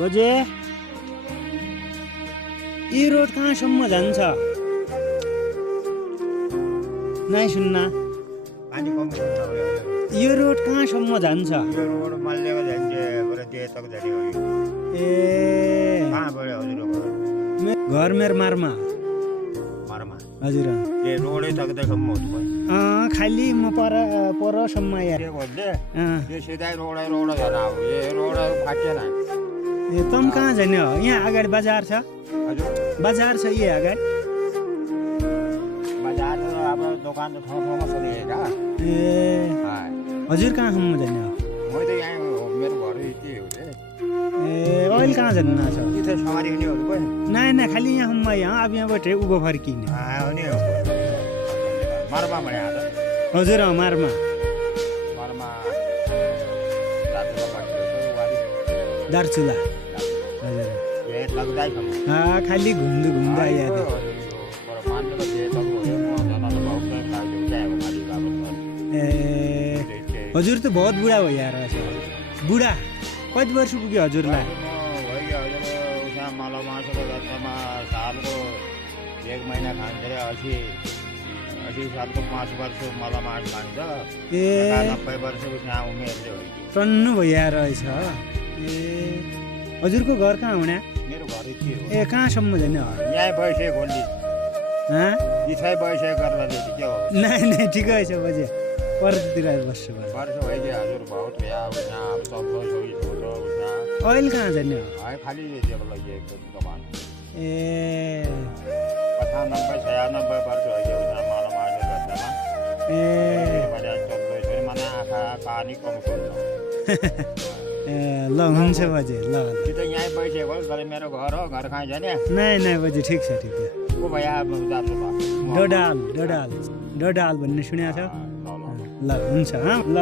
बजे यी रोड कहाँसम्म जान्छ नाइ सुन्न पानी कम हुन्छ यो रोड कहाँसम्म जान्छ यो रोड मल्लेको झन्डे बरु त्यो तक झरी हो ए कहाँबाट हजुरको घर मेरो मारमा मरमा हजुर ए रोडै तकसम्म हो खालि म परसम्म यार के भन्दै अँ, यो सिधै रोडै झन् अब यो रोड फाटिएन ए तम कहाँ जाने हो यहाँ अगाडि बजार छ हजुर बजार छ यही अगाडि बजार अब दोकान त ठाउँमा छ नि का ए हजुर कहाँसम्म जाने हो म त यहाँ हो मेरो घर यति हो रे ए अहिले कहाँ जानु छ इथे सवारी हुनेहरू पनि नहीं खाली यहाँ यहाँ अब यहाँबाट उँभो फर्किने हो नि मरमा भने आज हजुर मारमा मरमा रातको बाटो वारी दार्चुला हजुर ए तकदाइसम्म खाली घुम्दै आइहाल्यो ए हजुर त बहुत बुढा हो यार बुढा कति वर्ष पुग्यो हजुरलाई सालको 1 महिना खान्छ रे 80 सालको 5 वर्ष मलाई मास खान्छ ए 90 वर्षको त्यहाँ उमेरले हो टन्नु भइया रहेछ ए हजुरको घर कहाँ हुने मेरो घर यति हो ए कहाँसम्म जाने हो यहीँ भइसक्यो गोल्डी हाँ इथै भइसक्यो गर्दा के हो नहीं ठिकै छ बजे परतिर बस्छु वर्ष भइदियो हजुर बहुत यहाँ अब सब अहिले कहाँ जाने हो है खाली जेको लागि दोकान ए 95 96 वर्ष भइदियो मलाई मास गर्दामा ए माने आँखा पानी कम खोल्छ ए ल हुन्छ बजे ल त्यो त यहीँ बैठेको तर मेरो घर हो घर कहाँ जाने नहीं बजे ठिक छ को भइया जान्छु त डडाल भन्ने सुनेको छ ल हुन्छ ल